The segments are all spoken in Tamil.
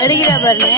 அடிக்கிற பாருங்க.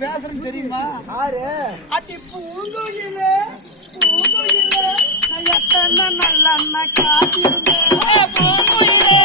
பேசுறேன்னு தெரியுமா? அடி பூங்குயில பூங்குயில நான் எத்தனை நல்ல காட்டியிருந்தேன் பூங்குயிலே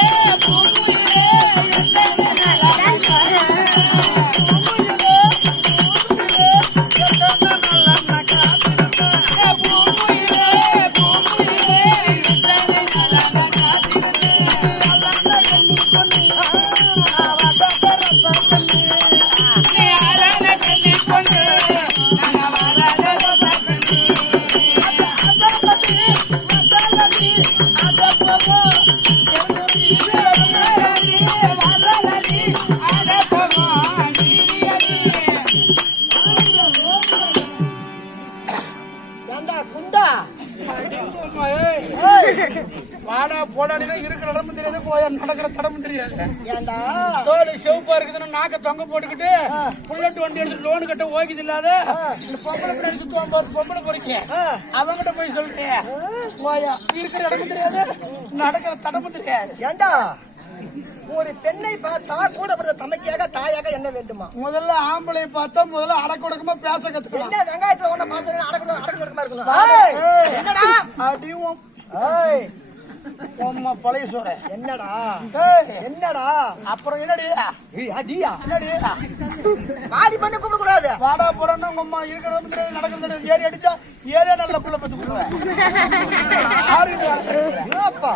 ஏண்டா குண்டா வாடா போடாடினா இருக்கிற இடமும் தெரியாது நடக்கிற தடமும் தெரியாது. ஏண்டா தோல் செவப்பா இருக்குதுன்னு நாக்க தொங்க போட்டுக்கிட்டு புல்லட் வண்டி எடுத்து லோனு கட்ட ஓகிது இல்லாத இந்த பொம்பளை பின்னாடி சுத்துவாங்க பொம்பளை பொறிக்க அவங்கிட்ட போய் சொல்றேன் இருக்கிற இடமும் தெரியாது நடக்கிற தடமும் தெரியாது. ஏண்டா ஒரு பெண்ணை பார்த்தா கூட பிறந்த தமக்கையாக தாயாக என்ன வேண்டுமா? முதல்ல ஆம்பளை பார்த்தா முதல்ல அடக்குடக்கமா பேச கத்துக்கலாம். என்ன வெங்காயத்துல ஒண்ணு பார்த்தா அடக்குடக்கமா இருக்கணும். என்னடா அடியும் பழைய சோற என்னடா என்னடா அப்புறம் என்னடி அடியா என்னடி வாடி பண்ண கூப்பிட கூடாது. வாடா போறோம்னா உங்க அம்மா இருக்கிறது தெரியாது நடக்கிறது ஏறி அடிச்சா ஏதே நல்ல புள்ள பத்து கொடுவேன். அப்பா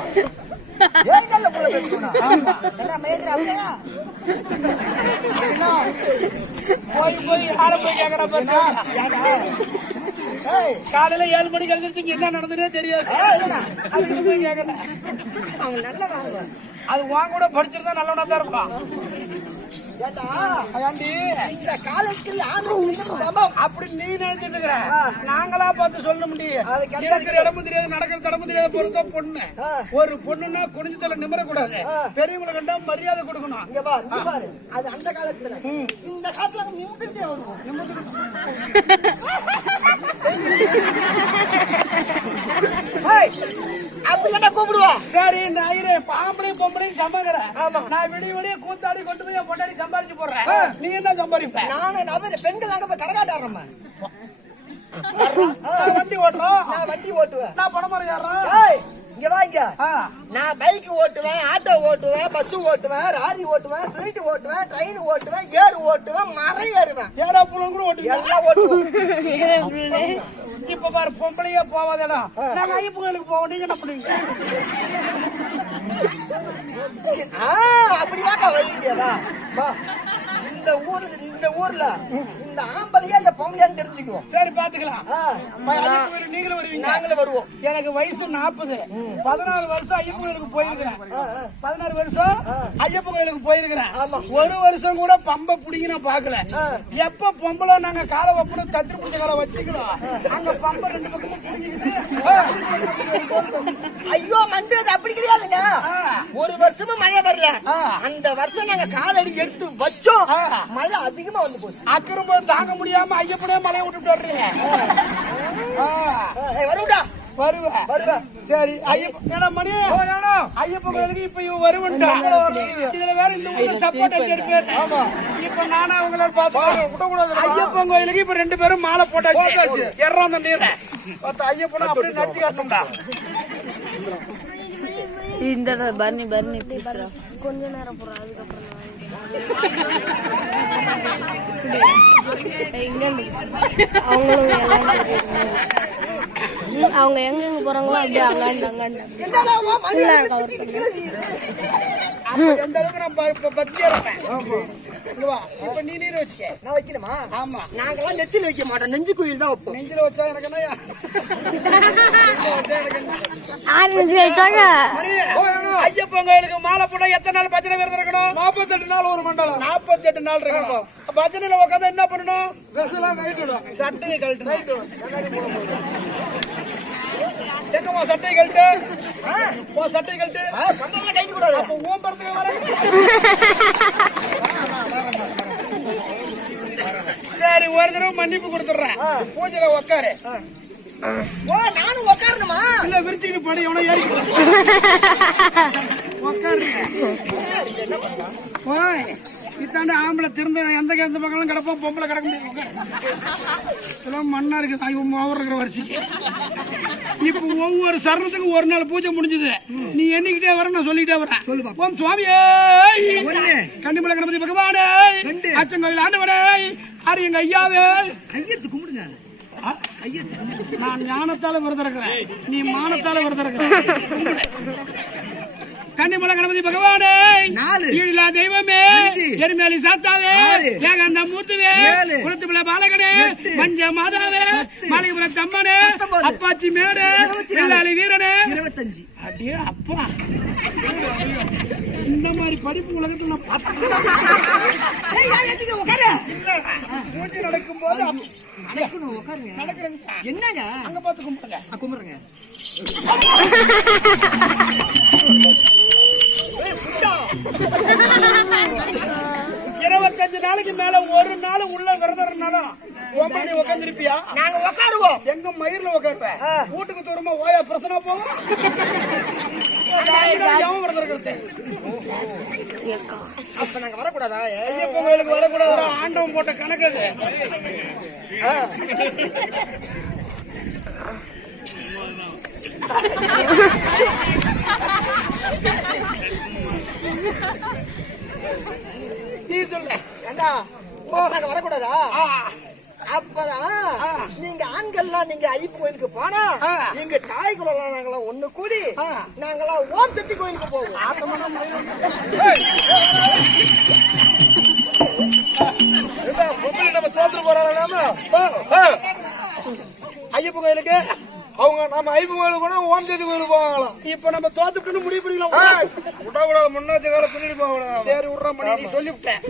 ஏன் நல்ல புள்ள பேசணும்? என்ன மேய்க்கிறா போய் ஆட போய் கேக்குற காலையில 7 மணிக்கு எழுந்திருச்சு என்ன நடந்ததே தெரியாது. அதுக்கு போய் கேக்குறேன். அவங்க நல்ல வாங்க அது வாங்க கூட படிச்சிருந்தா நல்லவனா தான் இருப்பான். இந்த காலத்தில் சமம் அப்படி நீ நினைச்சிட்டு இருக்கிற நாங்களா பார்த்து சொல்ல முடியும். இருக்கிற இடமும் தெரியாது நடக்கிற தடமும் தெரியாத பொறுத்த பொண்ணு. ஒரு பொண்ணுன்னா குனிஞ்சு தலை நிமிரக்கூடாது. பெரியவங்களை கண்டா மரியாதை கொடுக்கணும். இங்க பாரு அது அந்த காலத்துல இந்த காலத்துல நிமிர்ந்துட்டே வரும். அப்படி என்ன கூப்பிடுவா? சரி நாயிரே பாம்பளை பொம்பளை சமகிறேன். நான் விடிய விடிய கூத்தாடி கொண்டு போய் பொண்டாடி சம்பாரிச்சு போடுறேன். நீ என்ன சம்பாதிப்ப? நானு பெண்கள் அங்க போய் கரகாட்டாடுறேன். வண்டி ஓட்டுறோம். நான் வண்டி ஓட்டுவேன். நான் பணமரம் ஏறேன். இங்க வாங்க. நான் பைக் ஓட்டுவேன், ஆட்டோ ஓட்டுவேன், பஸ் ஓட்டுவேன், லாரி ஓட்டுவேன், பிளைட் ஓட்டுவேன், ட்ரெயின் ஓட்டுவேன், ஏர் ஓட்டுவேன், மரம் ஏறுவேன். ஏரா புள்ளங்க கூட ஓட்டுவேன். எல்லாம் ஓட்டுவேன். இப்ப பாரு பொம்பளையே போவாதடா. நாங்க ஐயப்பங்களுக்கு போவோம். நீங்க என்ன பண்ணுவீங்க? அப்படிதாக்கா வரீங்களா? இந்த ஊர்ல இந்த ஆம்பளையா இந்த பொம்பளையான்னு தெரிஞ்சுக்குவோம். சரி பாத்துக்கலாம். நீங்களும் வருவீங்க. நாங்களும் வருவோம். எனக்கு வயசு 40. 14 வருஷம் ஐயப்பன் கோயிலுக்கு போயிருக்கிறேன். 16 வருஷம் ஐயப்பன் கோயிலுக்கு போயிருக்கிறேன். ஒரு வருஷம் கூட பம்பை பிடிங்க நான் பாக்கல. எப்ப பொம்பளை நாங்க காலை வைப்பணும் தட்டு பிடிச்ச காலை வச்சுக்கிறோம். அங்க பம்பை 2 பக்கமும் பிடிச்சிக்கிட்டு ஐயோ மண்டு அது அப்படி கிடையாதுங்க. ஒரு வருஷமும் மழை வரல. அந்த வருஷம் நாங்க காலடி எடுத்து வச்சோம். மழை அதிகமா வந்து போச்சு. அக்கிரம தாங்க முடியாம ஐயப்பனே மலையை விட்டுட்டு வர்றீங்க. வருடா வருவேன். சரி ஐயப்பன் மணி ஐயப்பன் கோயிலுக்கு இப்ப இவன் வருவன்டா. இதுல வேற இந்த ஊர்ல சப்போர்ட் வச்சிருப்பாரு. இப்ப நானும் அவங்கள பார்த்து ஐயப்பன் கோயிலுக்கு இப்ப 2 பேரும் மாலை போட்டாச்சு. எறாந்த நீரை ஐயப்பனும் அப்படியே நடத்தி காட்டணும்டா. இந்த பர்னி கொஞ்ச நேரம் போறோம். அதுக்கப்புறம் அவங்க எங்க போறாங்களோ அப்படியே அங்காண்டு எந்த அளவுக்கு நான் பத்தியா இருப்பேன். இப்ப நீ நீர் வச்சு நான் வைக்கணுமா? ஆமா. நாங்கெல்லாம் நெத்தில வைக்க மாட்டோம். நெஞ்சு குயில் தான் வைப்போம். நெஞ்சில வச்சா எனக்கு என்ன ஐயப்பன் கோயிலுக்கு மாலை போட்டா எத்தனை நாள் பஜனை விரதம் இருக்கணும்? 48 நாள் ஒரு மண்டலம். 48 நாள் இருக்கணும். பஜனையில உட்காந்து என்ன பண்ணணும்? ட்ரெஸ் எல்லாம் கழட்டணும். சட்டையை கழட்டணும். எங்கம்மா சட்டையை கழட்டு. சட்டையை கழட்டு. கைட்டு கூடாது. அப்ப ஓம்பறதுக்கு வர சரி ஒரு தடவை மன்னிப்பு கொடுத்துடுறேன். பூஜையில உட்காரு. நானும் உட்காரணுமா? இல்ல விரிச்சுக்கிட்டு படி எவனோ ஏறி உட்காரு. இத்தாண்ட ஆம்பளை திரும்ப எந்த பக்கம் கிடப்போம். பொம்பளை கிடக்க முடியும். மண்ணா இருக்கு இருக்கிற வரிசைக்கு. இப்ப ஒவ்வொரு சரணத்துக்கும் ஒரு நாள் பூஜை முடிஞ்சது. நீ எண்ணிக்கிட்டே வர நான் சொல்லிக்கிட்டே வரேன். ஓம் சுவாமியே கண்டிமலை கணபதி பகவானே அச்சங்கோயில் ஆண்டவனே ஆறு எங்க ஐயாவே கையெடுத்து கும்பிடுங்க. நான் ஞானத்தால விரதம் இருக்கிறேன். நீ மானத்தால விரதம் இருக்கிற. கன்னிமலை கணபதி பகவானே ஈழிலா தெய்வமே எருமேலி சாத்தாவே ஏகாந்த மூர்த்திவே குளத்துப்பிள்ள பாலகனே பஞ்ச மாதாவே மாளிகபுர தம்மனே அப்பாச்சி மேடே வீரனே 25 அடியே அப்பா படிப்பு உலகத்துல நான் பார்த்தேன். ஏய், யார் எதுக்கு உட்காரு? பூஜை நடக்கும்போது நடக்கணும், உட்காருங்க. நடக்கிறேங்க. என்னங்க அங்க பார்த்து கும்பிடுங்க. கும்பிடுங்க. ஏய், புட்டா. 25 நாளைக்கு மேல ஒரு நாள் உள்ள விரதம் இருந்தாலும் நீ உட்காந்துருப்பியா? நாங்க உட்காருவோம். எங்க மயிர்ல உட்காருவேன். வீட்டுக்கு தூரமா ஓயா பிரச்சனை போகும். அப்ப நாங்க வரக்கூடாதா? ஐயப்ப கோயிலுக்கு வரக்கூடாது. ஆண்டவன் போட்ட கணக்கு அது. நீ சொல்ல ஏண்டா, நாங்க வரக்கூடாதா? அப்பதான் நீங்க ஆண்கள்லாம் நீங்க ஐயப்ப கோயிலுக்கு போனா எங்க தாய் குரலாம் நாங்களாம் ஒண்ணு கூடி நாங்களாம் ஓம் சக்தி கோயிலுக்கு போவோம். நம்ம தோற்று போறாங்க. ஐயப்ப கோயிலுக்கு அவங்க நம்ம ஐயப்ப கோயிலுக்கு போனா ஓம் சக்தி கோயிலுக்கு போவாங்களாம். இப்ப நம்ம தோத்துட்டு முடிவு பண்ணிக்கலாம். விடக்கூடாது, முன்னாடி கால பின்னாடி போக கூடாது. சரி விடுற மணி சொல்லிவிட்டேன்.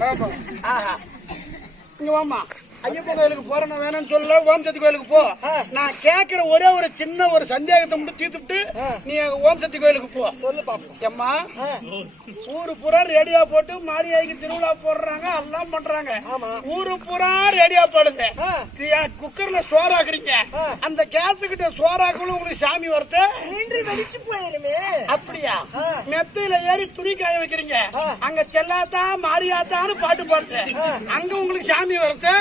இங்க வாமா, ஐயப்ப கோயிலுக்கு போறேன் வேணும்னு சொல்ல, ஓம் சக்தி கோயிலுக்கு போ. நான் கேட்கிற ஒரே ஒரு சின்ன ஒரு சந்தேகத்தை மட்டும் தீர்த்துட்டு நீ ஓம் சக்தி கோயிலுக்கு போ. சொல்லு பாப்போம். எம்மா, ஊரு பூரா ரேடியோ போட்டு மாரியாய்க்கு திருவிழா போடுறாங்க, எல்லாம் பண்றாங்க. ஊரு பூரா ரேடியோ போடுது. குக்கர்ல சோறாக்குறீங்க, அந்த கேஸ் கிட்ட சோறாக்குள்ள உங்களுக்கு சாமி வருது. வெடிச்சு போயிருமே. அப்படியா? மெத்தையில ஏறி துணி காய வைக்கிறீங்க, அங்க செல்லாத்தா மாரியாத்தான்னு பாட்டு பாடுது, அங்க உங்களுக்கு சாமி வருது.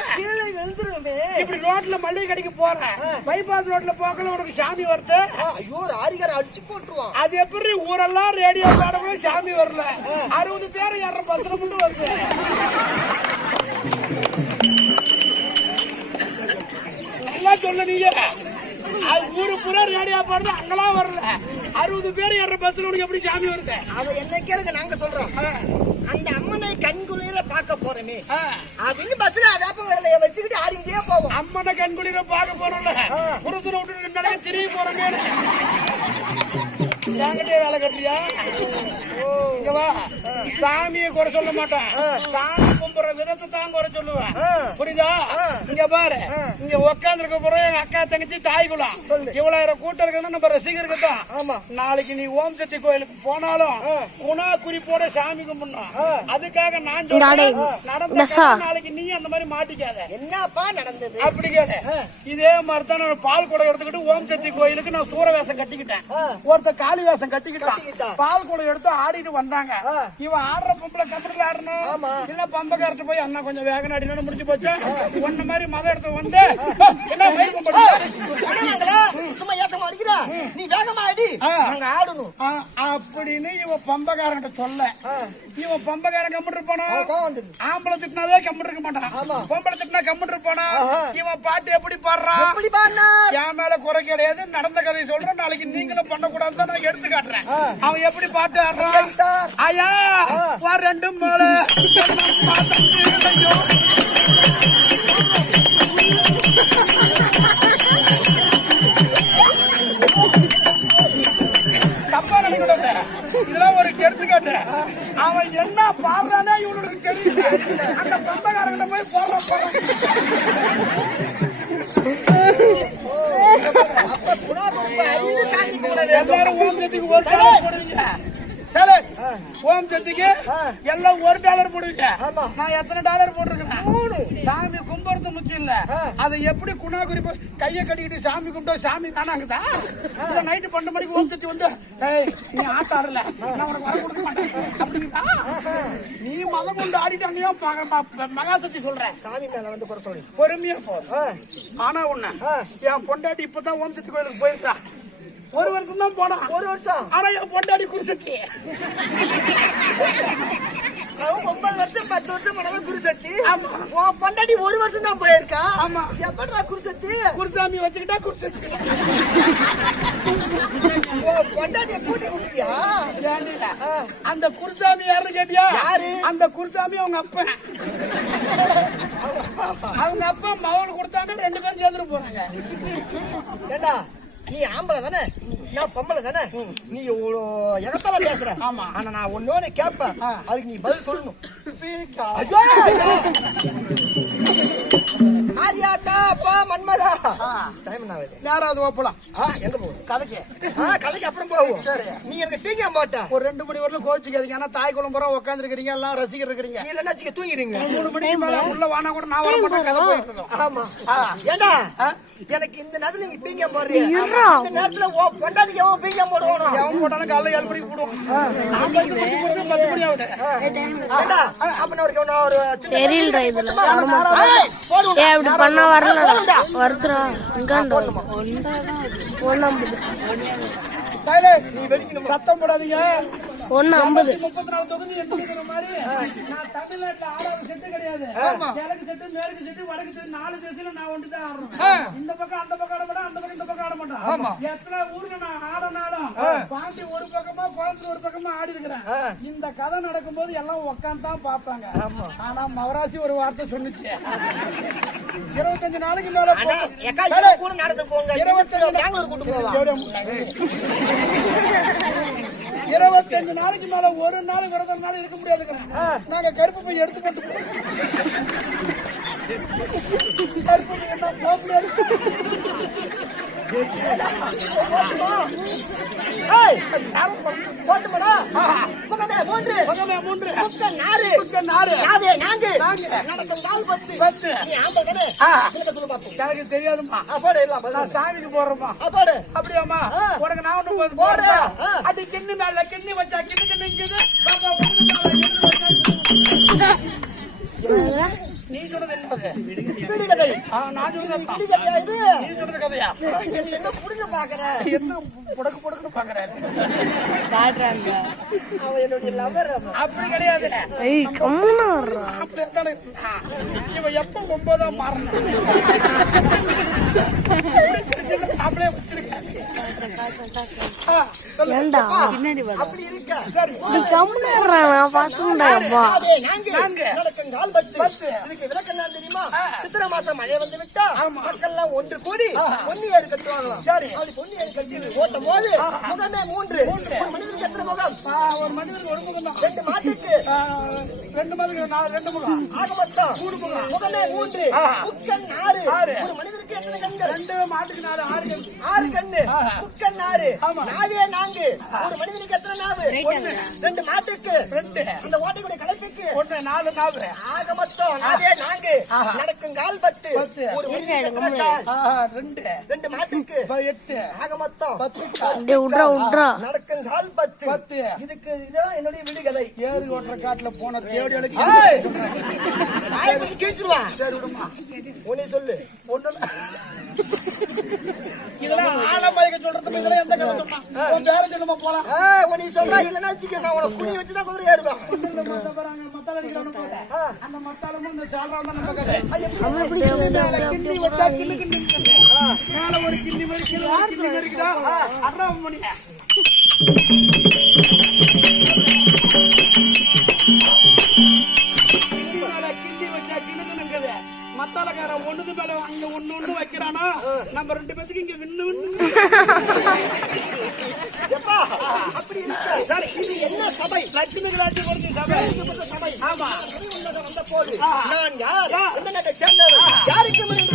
இப்படி ரோட்ல மளிகை கடைக்கு போறேன், பைபாஸ் ரோட்ல போக்கல உனக்கு சாமி வருது. ஐயோ, ராரிகார அடிச்சு போட்டுருவான். அது எப்படி ஊரெல்லாம் ரேடியோ பாடக்கூட சாமி வரல? 60 பேர் ஏற பஸ்ல மட்டும் வருது. நல்லா சொல்ல நீங்க. அது ஊரு பூரா ரேடியோ பாடுறது, அங்கெல்லாம் வரல. 60 பேர் ஏற பஸ்ல உனக்கு எப்படி சாமி வருது? அதை என்ன கேளுங்க, நாங்க சொல்றோம். அந்த அம்மனை கண்குளிர பார்க்க போறமே அப்படின்னு பஸ்ல வேப்ப வேலைய வச்சுக்கிட்டு ஆடிக்கிட்டே போவோம். அம்மனை கண்குளிர பார்க்க போறோம்ல, புருஷனை விட்டு திரும்பி போறோமே. என்கிட்டே வேலை கட்டுறியா? இங்க வா. சாமியை குறை சொல்ல மாட்டேன், சாமி கும்பிடுற விதத்தை தான் குறை சொல்லுவேன். புரியுதா? இங்க பாரு, இங்க உட்கார்ந்து இருக்க போற எங்க அக்கா தங்கச்சி தாய்குலாம் இவ்வளவு கூட்டம் இருக்குன்னா நம்ம ரசிகருக்கு தான். நாளைக்கு நீ ஓம் சக்தி கோயிலுக்கு போனாலும் குணா குறிப்போட சாமி கும்பிடணும். அதுக்காக நான் சொல்றேன், நடந்த நாளைக்கு நீ அந்த மாதிரி மாட்டிக்காத. என்னப்பா நடந்தது? அப்படி கேளு. இதே மாதிரி தான் நான் பால் குடம் எடுத்துக்கிட்டு ஓம் சக்தி கோயிலுக்கு நான் சூர வேஷம் கட்டிக்கிட்டேன். ஒருத்த காளி வேஷம் கட்டிக்கிட்டான். பால் குடம் எடுத்து ஆடிட்டு வந்தாங்க. இவன் ஆடுற பொம்பளை கம்பெனில ஆடணும், இல்ல பம்பக்காரத்து போய் அண்ணா கொஞ்சம் வேகன ஆடினு முடிஞ்சு போச்சு. ஒன்ன மாதிரி மத எடுத்து வந்து என்ன பயிர் சும்மா ஏசமா அடிக்கிறா, நீ வேகமா ஆடி நாங்க ஆடணும் அப்படின்னு இவன் பம்பக்காரன் சொல்ல, இவன் பம்பக்காரன் கம்ப்யூட்டர் போனா ஆம்பளை திட்டினாவே கம்ப்யூட்டர் இருக்க மாட்டான், பொம்பளை திட்டினா கம்ப்யூட்டர் போனா. இவன் பாட்டு எப்படி பாடுறான்? என் மேல குறை கிடையாது, நடந்த கதையை சொல்றேன், நாளைக்கு நீங்களும் பண்ணக்கூடாது நான் எடுத்து காட்டுறேன். அவன் எப்படி பாட்டு ஆடுறான்? ஐயா ரெண்டு மேல தப்பா நினைக்கூடாது, இதெல்லாம் ஒரு எடுத்துக்காட்டு. அவன் என்ன பாடுறானே இவனுக்கு தெரியுது. அந்த பம்பக்காரங்கிட்ட போய் போடுற எல்லாரும் ஓம் சக்திக்கு ஒரு டாலர் போடுவீங்க. ஓம் சக்திக்கு எல்லாம் $1 போடுவீங்க. நான் எத்தனை டாலர் போட்டிருக்கேன்? சாமி கும்பிடுறது முக்கியம் இல்ல, அதை எப்படி குணா குறிப்பு கையை கட்டிக்கிட்டு சாமி கும்பிட்டா சாமி காணாங்குதா? நைட்டு 12 மணிக்கு ஓம் சக்தி வந்து நீ ஆட்ட ஆடல, நான் உனக்கு வர கொடுக்க மாட்டேன் அப்படின்னா நீ மதம் கொண்டு ஆடிட்டாங்க. மகா சக்தி சொல்றேன், சாமி மேல வந்து குறை சொல்லி பொறுமையா போ. ஆனா ஒண்ணு, என் பொண்டாட்டி இப்பதான் ஓம் சக்தி கோயிலுக்கு போயிருக்கா. 1 வருஷம் தான் போனா. 1 வருஷம்? ஆனா என் பொண்டாடி குருசக்தி. 9 வருஷம் 10 வருஷம் போனதான் குருசக்தி. உன் பொண்டாடி 1 வருஷம் தான் போயிருக்கா. ஆமா. எப்படா குருசக்தி? குருசாமி வச்சுக்கிட்டா குருசக்தி. பொண்டாட்டிய கூட்டி கொடுத்தியா? அந்த குருசாமி யாருன்னு கேட்டியா? யாரு? அந்த குருசாமி அவங்க அப்பா. அவங்க அப்பா மகன் கொடுத்தாங்க, 2 பேரும் சேர்ந்துட்டு போறாங்க. ஏண்டா நீ ஆம்பளை தானே நான் பொம்பளை தானே நீ எகத்தால பேசுற ஆமா. ஆனா நான் ஒன்னொன்னு கேட்பேன் அதுக்கு நீ பதில் சொல்லணும். ஆரியாத்தா அப்பா மன்மதா டைம் என்ன ஆகுது? யாராவது போலாம் எங்க போகும் கதைக்கு கதைக்கு அப்புறம் போவோம். நீ எனக்கு டீங்க மாட்டா ஒரு 2 மணி வரலும் கோச்சுக்காதீங்க. ஆனா தாய் குளம்புற உட்கார்ந்து இருக்கிறீங்க, எல்லாம் ரசிகர் இருக்கிறீங்க. நீ இல்லன்னா வச்சுக்க தூங்கிடுங்க. 3 மணிக்கு மேல உள்ள வானா கூட நான் வர மாட்டேன். கதை போயிட்டு இருக்கோம். ஆமா ஏண்டா எனக்கு இந்த நேரத்துல நீங்க பீங்க போடுறீங்க. இந்த நேரத்துல ஓ பொண்டாட்டி எவன் பீங்க போடுவானோ எவன் போட்டாலும் காலைல 7 மணிக்கு போடுவோம். 10 மணி ஆகுது. ஏண்டா அப்ப நான் ஒரு தெரியல இதுல அப்படி பண்ண வரல வருதுடா இங்காண்டோ 150 நீ வெடிக்கணும், சத்தம் போடாதீங்க. 150 34 தொகுதி எடுத்துக்கிற மாதிரி நான் தமிழ்நாட்டுல 6வது செட்டு கிடையாது. கிழக்கு செட்டு, மேற்கு செட்டு, வடக்கு செட்டு 4 செட்டுல நான் ஒன்று தான் ஆடுறேன். இந்த பக்கம் அந்த பக்கம் ஆட மாட்டேன், அந்த பக்கம் இந்த பக்கம் ஆட மாட்டேன். எத்தனை ஊருக்கு நான் ஆடனாலும் பாண்டி ஒரு பக்கமா கோயம்புத்தூர் ஒரு பக்கமா ஆடி இருக்கிறேன். இந்த கதை நடக்கும்போது எல்லாம் உட்காந்து தான் பார்ப்பாங்க. ஆனா மவராசி ஒரு வார்த்தை சொன்னுச்சு, 25 நாளைக்கு மேல கூட நடந்து போங்க. 25 பெங்களூர் கூட்டு போவா. 25 நாளைக்கு மேல ஒரு நாள் விரதம் நாள் இருக்க முடியாது. நாங்க கருப்பு பை எடுத்து போட்டு கருப்பு பை என்ன போக முடியாது. போட்டுமாடா முகமே மூன்று முக்கன் நாறு நாவே நான்கு நடக்கும் நாள் 10 நீ ஆம்பளை தானே சொல்லு பாப்போம். எனக்கு தெரியாதுமா. போடு எல்லாம் நான் சாமிக்கு போடுறோமா. போடு அப்படியாமா உனக்கு நான் ஒண்ணு போடு. அடி கிண்ணி மேல கிண்ணி வச்சா கிண்ணி கிண்ணிக்குது. நீ சொல்றது என்னது? விடி கதை. நான் சொல்றது விடி கதையா இது? நீ சொல்றது கதையா? என்ன புடிங்க பாக்குற? என்ன புடக்கு பாக்குற? காட்றாங்க அவ என்னோட லவர். அப்படி கிடையாது. ஏய் கம்முனா வர்றா. இவன் எப்ப 9ஆ மாறணும்? அப்படியே வச்சிருக்கேன். ஏண்டா பின்னாடி வா. அப்படி இருக்க. சரி நீ கம்முனா வர்றா. நான் பாத்துடா அப்பா. நாங்க நடக்கும் நாள் 10 இதுக்கு விளக்கம் என்ன தெரியுமா? சித்திரை மாசம் மழை வந்து விட்டா மக்கள் எல்லாம் ஒன்று கூடி பொன்னியேறு கட்டுவாங்க. சரி அது பொன்னியேறு கட்டி ஓட்டும் போது முகமே 3 ஒரு மனிதனுக்கு எத்தனை முகம்? ஒரு மனிதனுக்கு ஒரு முகம் தான். 2 மாட்டுக்கு 2 மனிதனுக்கு 2 முகம். ஆக மொத்தம் 3 முகம். முகமே 3 முக்கன் 6 ஒரு மனிதனுக்கு எத்தனை கண்கள்? 2 மாட்டுக்கு 6 6 கண்ணு முக்கன் 6 நாவே 4 ஒரு மனிதனுக்கு எத்தனை நாவு? 2 மாட்டுக்கு 2 அந்த ஓட்டையுடைய கலப்பிக்கு 4 நாவு. ஆக மொத்தம் நாவே 4 நடக்கும் கால் 10 ஒரு மனிதனுக்கு எத்தனை கால்? 2 மாட்டுக்கு 8 ஆக மொத்தம் 10 டேய் உட்றா நடக்கும் கால் 10 இதுக்கு இதுதான் என்னுடைய விடுகதை. ஏறு ஓட்டுற காட்டுல போன தேடி அழைக்க கேட்டுருவான். சரி விடுமா உன்னை சொல்லு. இதெல்லாம் ஆலமயக்க சொல்றதுக்கு இதெல்லாம் எந்த கதை சொன்னா உன் பேர சொல்லுமா போலாம். உன்னை சொல்றா இல்லைன்னா வச்சுக்க நான் உனக்கு புண்ணி வச்சுதான் குதிரை ஏறுவேன். மத்தால அடிக்கிறானு போல அந்த மத்தாலும் இந்த சால்ரா தான் நம்ம கதை. கிண்டி வச்சா கிண்ணி கிண்ணி மேல ஒரு கிண்ணி மாதிரி கிண்ணி இருக்குதா அறா மணி கிண்டி வச்சா கிண்ணு கிண்ணுக்குது. மத்தாலக்கார ஒண்ணுக்கு மேல அங்க ஒண்ணு வைக்கிறானா நம்ம 2 பேத்துக்கு இங்க விண்ணு அப்படி சரி இது என்ன சபை? லட்சுமி கலாச்சி கொடுத்து சபை. ஆமா வந்த போது நான் யார் எந்த நாட்டை சேர்ந்தவர் யாருக்கு மட்டும்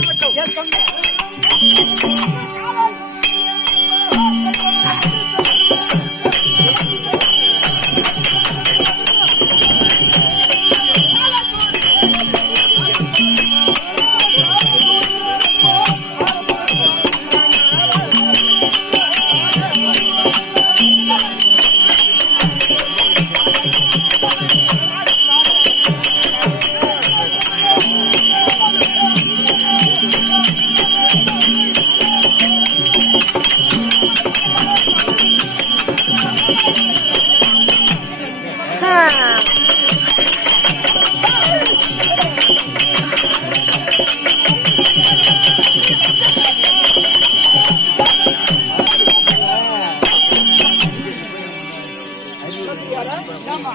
ஆமா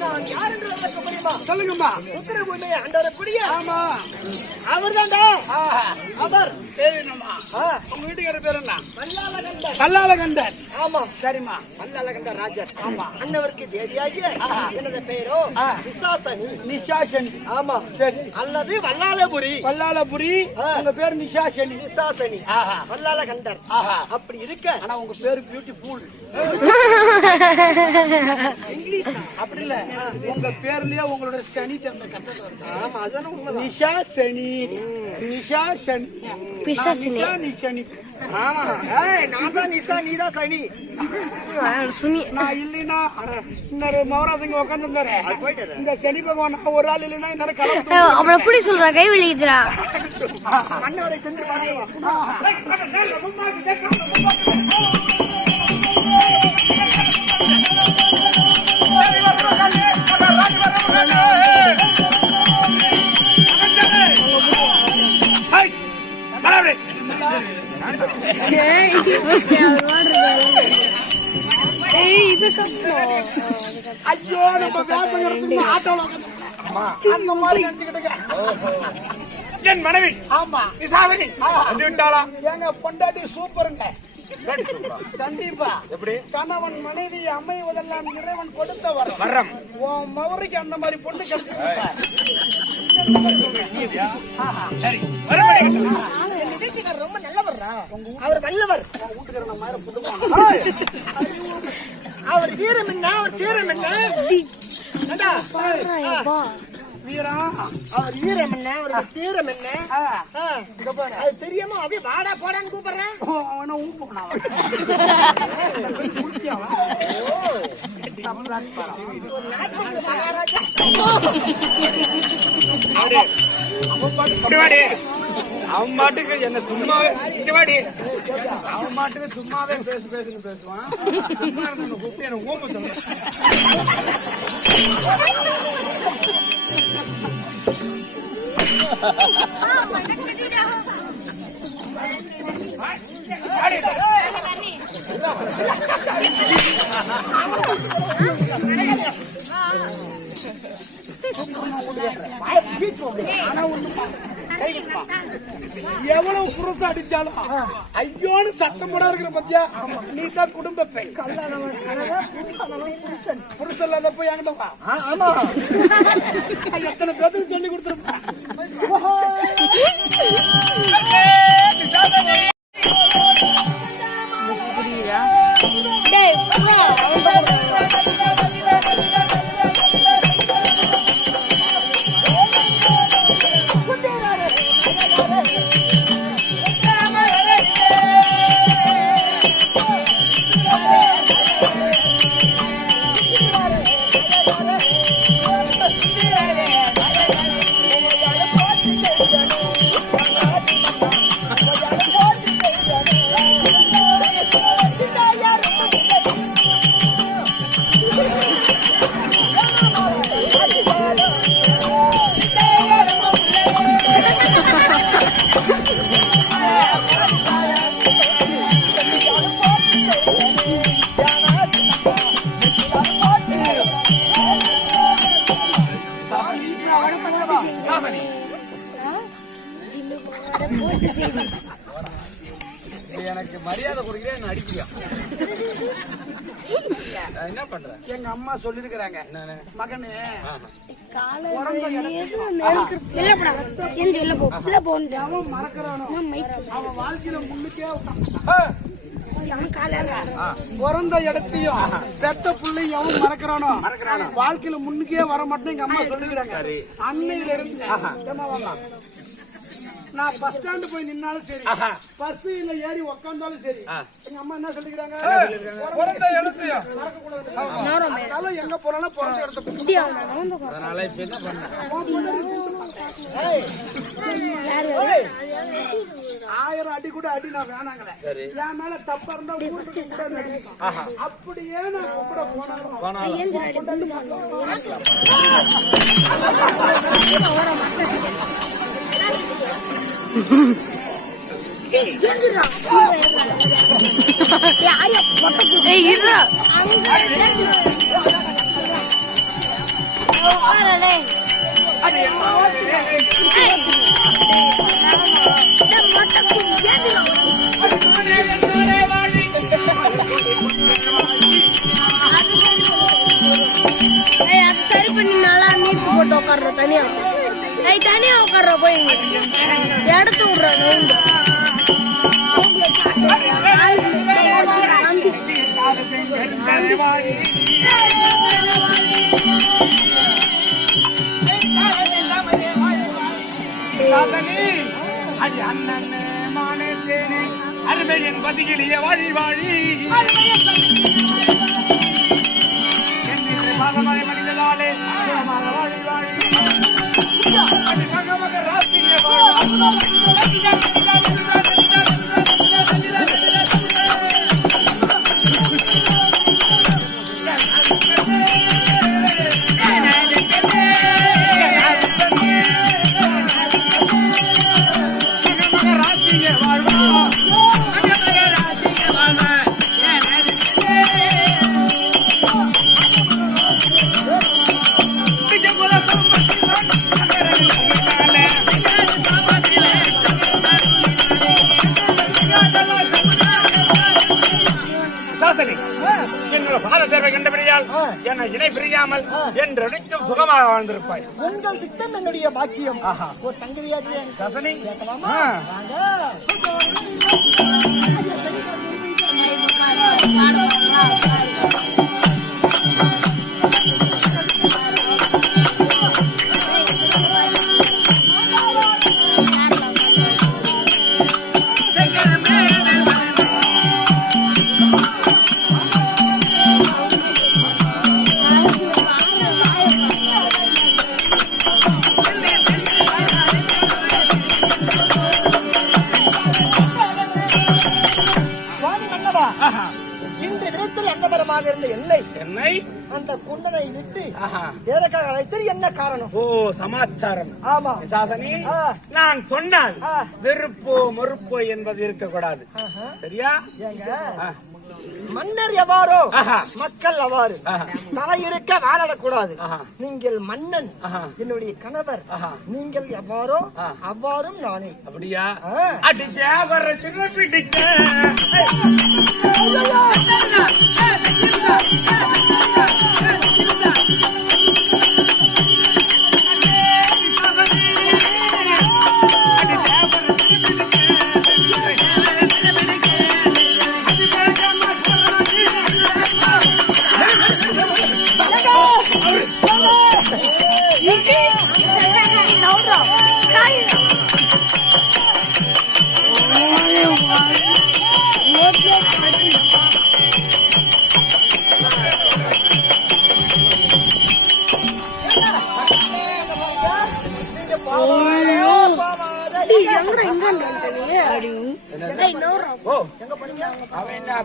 நான் யார் என்று எனக்கு முடியுமா? சொல்லுங்கம்மா. உத்தர பூமியை ஆண்டவரக்கூடிய ஆமா அவர் தாண்டா. அவர் பேரு என்னம்மா? உங்க வீட்டுக்கார பேர் என்ன? வல்லாளகண்டர். கல்லாளகண்டர். ஆமா சரிம்மா. வல்லாளகண்டர் ராஜர். ஆமா. அன்னவருக்கு தேவியாகிய எனது பெயரோ நிசாசனி. நிஷாசனி. ஆமா சரி. அல்லது வல்லாளபுரி. வல்லாளபுரி. உங்க பேர் நிஷாசனி. நிசாசனி. வல்லாளகண்டர். அப்படி இருக்க ஆனா உங்க பேரு பியூட்டிஃபுல். இங்கிலீஷ் அப்படி இல்ல, உங்க பேர்லயே உங்களோட சனி சேர்ந்த கட்டத்தை. ஆமா அதுதானே உண்மை. நிஷா சனி. நிஷா சனி. பிசாசினி. நிஷானி. ஆமா நான் தான் நிசா நீதான் சனி. சுனி. நான் இல்லைன்னா இன்னொரு மௌராசிங்க உட்காந்துருந்தாரு. போயிட்டாரு. இந்த சனி பகவான் ஒரு ஆள் இல்லைன்னா இன்னொரு கலப்பு. அவன் எப்படி சொல்றான்? கை வெளியிடுறா. மன்னவரை சென்று பார்க்கலாம். ஐயோ நம்ம வேசங்கிறதுக்கு ஆட்டோல அந்த மாதிரி நினைச்சுக்கிட்டுங்க. என் மனைவி ஆமா நிசாவினி வந்து விட்டாளா? எங்க பொண்டாட்டி சூப்பருங்க. கண்டிப்பா. எப்படி? கணவன் மனைவி அமைவதெல்லாம் இறைவன் கொடுத்த வரம். உன் மவரைக்கு அந்த மாதிரி பொண்ணு கிடைச்சிருக்க. சரி ரொம்ப நல்லவர்ரா. அவர் வல்லவர். அவர் வீரம் என்ன? அவர் தீரம் என்ன? வீரா அவர் வீரம் என்ன? அவருக்கு தீரம் என்ன? அது தெரியாம அப்படியே வாடா போடான்னு கூப்பிடுறேன். அவனை ஊப்பா அவன் மாட்டுக்கு என்ன சும்மாவே இங்க வாடி. அவன் மாட்டுக்கு சும்மாவே பேசுன்னு பேசுவான். கூப்பிட்டு எனக்கு ஊம்ப சொல்ல. எவ்வளவு புருஷ அடிச்சாலும் ஐயோன்னு சத்தம் போட இருக்கிற பத்தியா நீ தான் குடும்ப பெண். புருஷன் இல்லாத போய் என்கிட்ட ஆமா எத்தனை பேருக்கு சொல்லி கொடுத்துருப்பேன். எனக்கு மரியாதை கொடுக்கிறேன், என்ன அடிக்கிறியா? என்ன பண்ற? எங்க அம்மா சொல்லிருக்கிறாங்க, மகனே அவன் வாழ்க்கையில முன்னுக்கே பிறந்த இடத்தையும் பெத்த பிள்ளையும் எவன் மறக்கிறானோ வாழ்க்கையில முன்னுக்கே வர மாட்டேன் எங்க அம்மா சொல்லிக்கிறாங்க. அன்னையில இருந்து நான் பஸ் ஸ்டாண்டு போய் நின்னாலும் சரி, பஸ்ல ஏறி உக்காந்தாலும் சரி, எங்க அம்மா என்ன சொல்லிக்கிறாங்க, எங்க போனாலும் பிறந்த இடத்த. அதனால இப்ப என்ன பண்ண? 1000 அடி கூட அடி நான் வேணாங்களே, என் மேல தப்பா இருந்தா அப்படியே நான் கூட போனாலும் ஏய் அது சரி பண்ணி நல்லா நீட்டு போட்டு உட்கார்ற தனியா தனியா உட்கார்ற போய் எடுத்து விடுற அருமையின் பதிகளிய வாழி வாழி பாதமலை மனிதனாலே வாழி வாழி என்னை இணை பிரியாமல் என்றெடுக்கும் சுகமாக வாழ்ந்திருப்பாய். உங்கள் சித்தம் என்னுடைய பாக்கியம். ஒரு சங்கதியாச்சு ரசனி என்னை அந்த குண்டனை விட்டு எதற்காக அழைத்தது? என்ன காரணம்? ஓ சமாச்சாரம். ஆமா சாசனி, நான் சொன்னால் வெறுப்போ மறுப்போ என்பது இருக்கக்கூடாது. சரியா? மன்னர் எவ்வாறோ மக்கள் அவ்வாறு தலையிருக்க வாழக்கூடாது. நீங்கள் மன்னன், என்னுடைய கணவர். நீங்கள் எவ்வாறோ அவ்வாறும் நானே. அப்படியா? அடிச்சா வர சின்ன பிடிக்க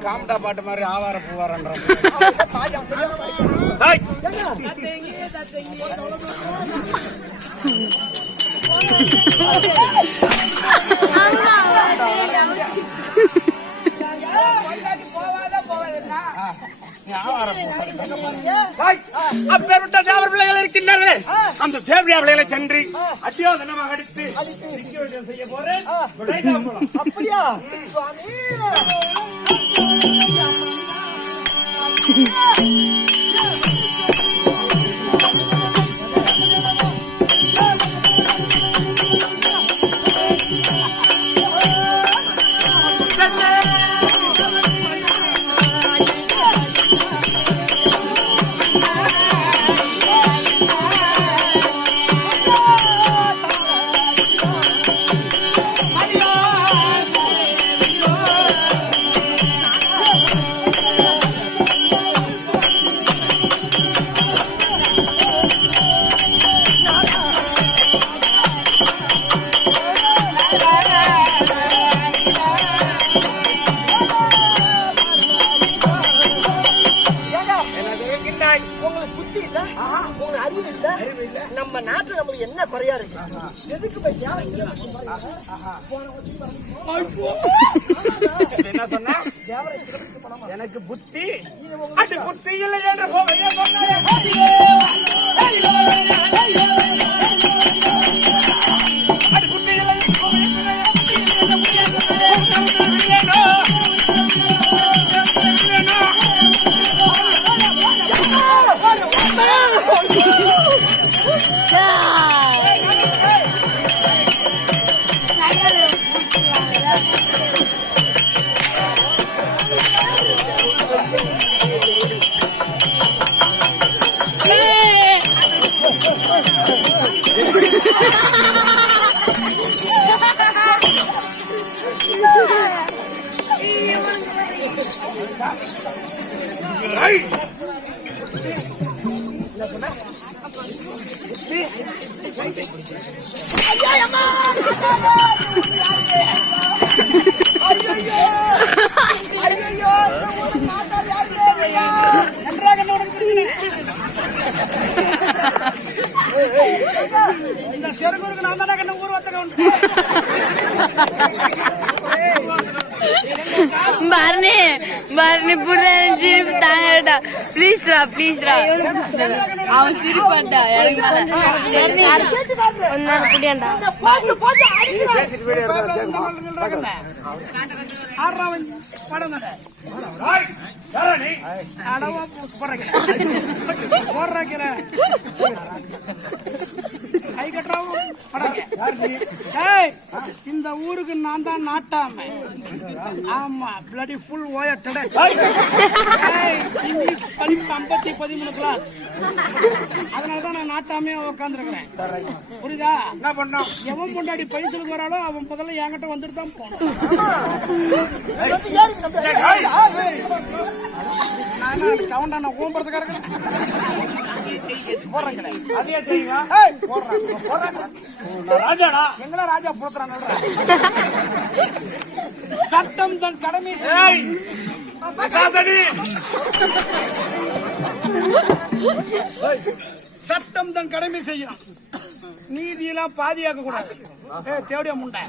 காமடா பாட்டு மாதிரி ஆவார பூவாரன்ற அப்பேற்பட்ட தேவர் பிள்ளைகள் இருக்கின்றார்கள். அந்த தேவடியா பிள்ளைகளை சென்று அத்தியோதனமாக அடித்து செய்ய போறேன். அப்படியா சுவாமி? நம்ம நாட்டுல நமக்கு என்ன குறையா இருக்கு? எதுக்கு என்ன சொன்ன? எனக்கு புத்தி அது புத்தி இல்லை என்று இந்த செருகுருக்கு நான் தானே கண்ண ஊர் வந்தக பரணி பரணி புரிஞ்சு தாங்கடா ப்ளீஸ் ரா அவன் சிரிப்பாட்டா எனக்கு புடியாண்டா இந்த ஊருக்கு நான் தான் நாட்டாம. ஆமா பிளடி ஃபுல் ஓயட்டட 13 கிளாஸ். அதனாலதான் நான் நாட்டாமையா உட்காந்துருக்கிறேன். புரியுதா? என்ன பண்ணோம்? எவன் பொண்டாடி பைசலுக்கு வராளோ அவன் முதல்ல என்கிட்ட வந்துட்டு தான் போனோம். கவுண்டான ஓம்புறதுக்காக ராஜா போடுறான். சட்டம் தன் கடமை சட்டம் தன் கடமை செய்யும். நீதியெல்லாம் பாதியாக்க கூடாது. தேவடியா முண்டை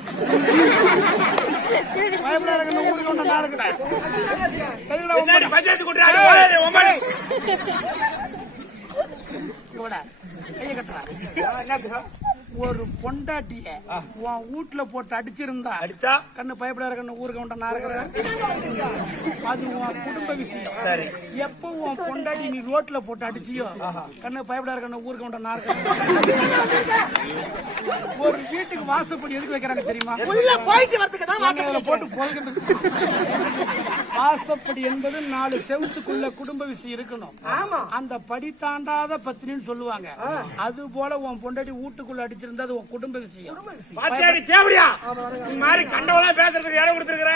ஒரு பொண்டாட்டிய உன் வீட்டுல போட்டு அடிச்சிருந்தா அடிச்சா கண்ணு பயப்படாத கண்ணு ஊருக்கு கொண்ட நான் இருக்கிறேன். அது உன் குடும்ப விஷயம். சரி, எப்ப உன் பொண்டாட்டி நீ ரோட்ல போட்டு அடிச்சியோ கண்ணு பயப்படாத கண்ணு ஊருக்கு கொண்ட நான் இருக்கிறேன். ஒரு வீட்டுக்கு வாசப்படி எதுக்கு வைக்கிறாங்க தெரியுமா? போயிட்டு வரதுக்கு தான் வாசப்படி போட்டு போகிறது. வாசப்படி என்பது 4 செவத்துக்குள்ள குடும்ப விஷயம் இருக்கணும். ஆமா, அந்த படி தாண்டாத பத்தினின்னு சொல்லுவாங்க. அது போல உன் பொண்டாட்டி வீட்டுக்குள்ள அடிச்சிருந்தா அது உன் குடும்ப விஷயம். தேவடியா இந்த மாதிரி கண்டவளா பேசுறதுக்கு இடம் கொடுத்துருக்கிற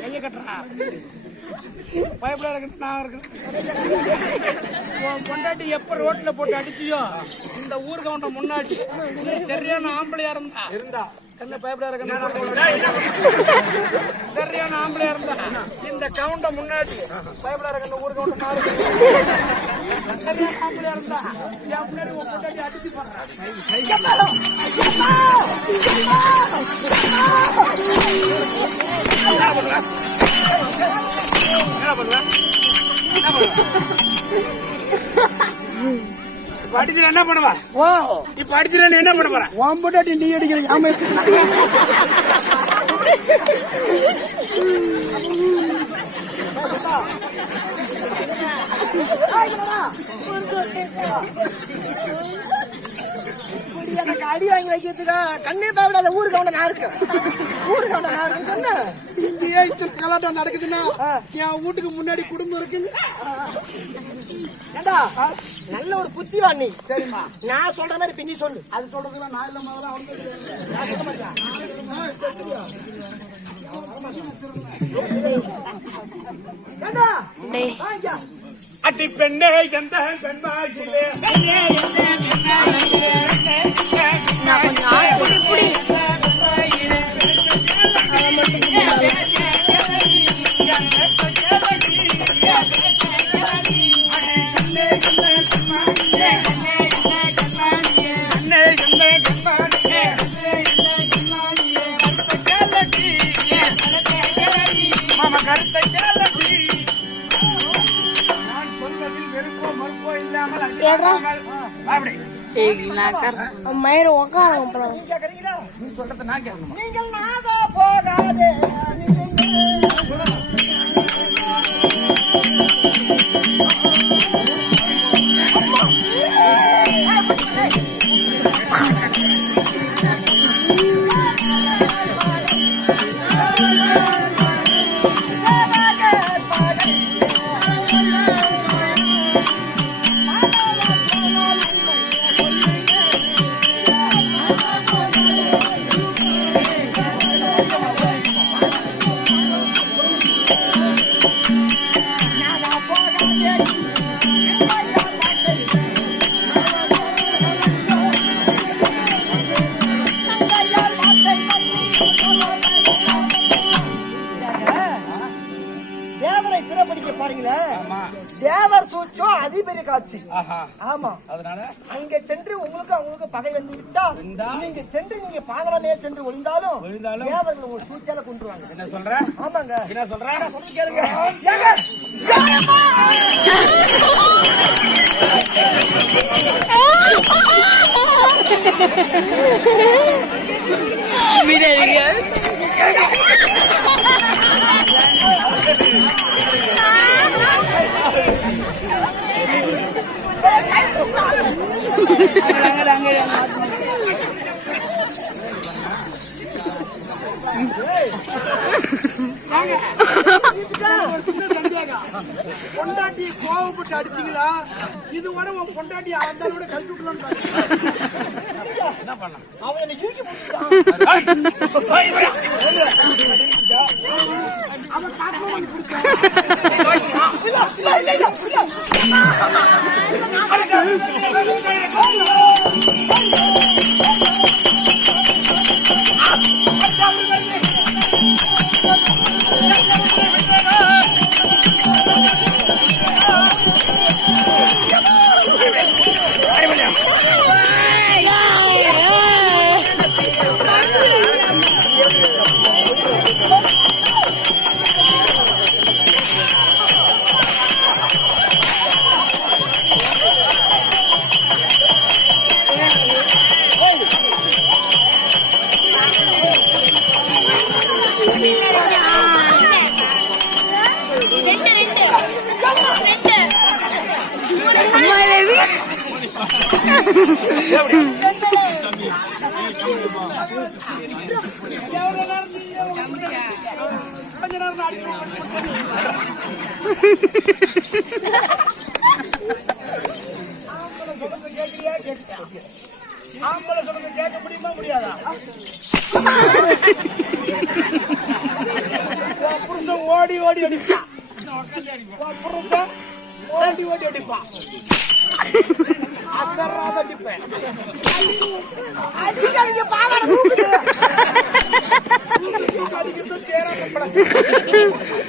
கைய கட்டுறா பயப்படாத நான் இருக்கிறேன். உன் பொண்டாட்டி எப்ப ரோட்ல போட்டு அடிச்சியோ இந்த ஊர் கவுண்ட முன்னாடி சரியான ஆம்பளையா இருந்தா கண்ணு பயப்படாத சரியான ஆம்பளையா இருந்தா இந்த கவுண்ட முன்னாடி பயப்படாத கண்ணு ஊர் கவுண்ட சரியான ஆம்பளையா இருந்தா என் முன்னாடி உன் பொண்டாட்டி அடிச்சு அடிச்சு என்ன பண்ணுவா? ஓ இப்ப அடிச்சு என்ன பண்ண போற? உன் பொண்டாட்டி நீ அடிக்கிற ஆமா எனக்கு அடி வாங்கி வைக்கிறதுக்கா கண்ணே பயப்படாத ஊருக்கு அவன நான் இருக்கு. ஊருக்கு அவன நான் இருக்கு சொன்ன இந்த கலாட்டம் நடக்குதுன்னா என் வீட்டுக்கு முன்னாடி குடும்பம் இருக்குது. ஏண்டா நல்ல ஒரு புத்திவான் நீ. சரிம்மா, நான் சொல்ற மாதிரி பின்னி சொல்லு. அது சொல்றதுல நான் இல்ல முதல்ல ஏண்டா டேய் அட்டி பெண்ணே எந்த பெண்மாயிலே நான் கொஞ்சம் ஆள் புடி மயிறு உட்கார கேக்குறீங்களா? நீ சொல்றத நான் கேட்கணும். நீங்கள் நாதா போகாதே தேவர் சூச்சம் அதிபெரிய காட்சி. ஆஹா. ஆமா, அதனால அங்க சென்று உங்களுக்கு அவங்களுக்கு பகை வந்து விட்டால் நீங்க சென்று நீங்க பாதலமே சென்று ஒளிந்தாலும் தேவர்கள் உங்க சூழ்ச்சியால கொண்டுருவாங்க. என்ன சொல்ற? ஆமாங்க, என்ன சொல்ற? சொல்லி கேளுங்க. ஏங்க, பொண்டாட்டி கோவப்பட்டு அடிச்சீங்களா? இது வர உன் பொண்டாட்டி அந்த கழிச்சு விட்டுலாம் என்ன பண்ண? அவன் என்ன இறுக்கி போட்டுட்டான். அவன் காட்டு ஆம்பளை சொல்றது கேட்க முடியுமா முடியாதா? புருஷன் ஓடி ஓடி அடிப்பான், புருஷன் ஓடி ஓடி அடிப்பான், அசராத அடிப்பேன். அடிக்காதீங்க, பாவாடை தூக்குது. அடிக்கிறது சேராம பழக்கம்.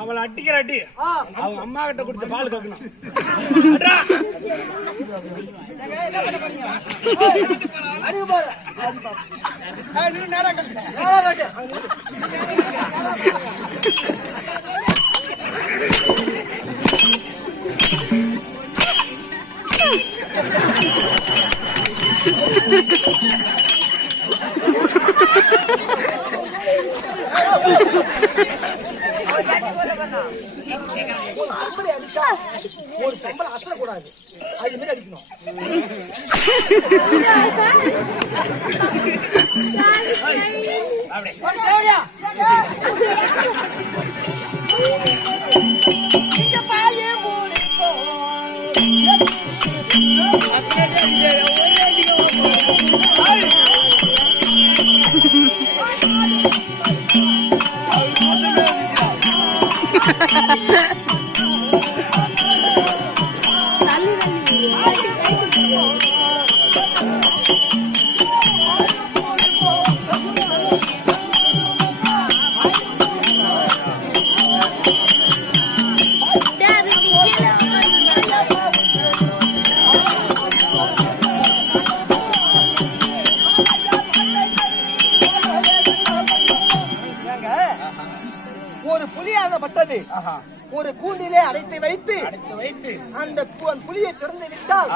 அவளை அடிக்கிற அடி அவங்க அம்மா கிட்ட குடிச்ச பால் கக்கணும். ஒரு சம்பளம் அசரக்கூடாது, அது மாதிரி அடிக்கணும். ஒரு புலியாக பட்டது ஒரு கூண்டிலே அடைத்து வைத்து அந்த புலியை திறந்து விட்டால்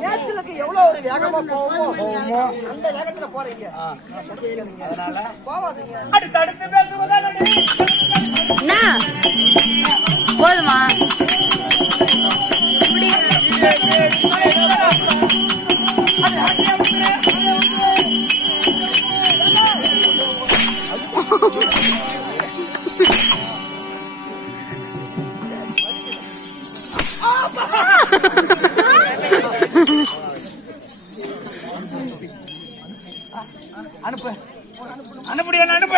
நேரத்துக்கு எவ்வளவு ஒரு வேகமா போவோமோ அந்த வேகத்துல போறீங்க. போவாதீங்க. அடுத்து பேசுவதால் போதுமா? அனுப்பு. அனுப்புடியா அனுப்ப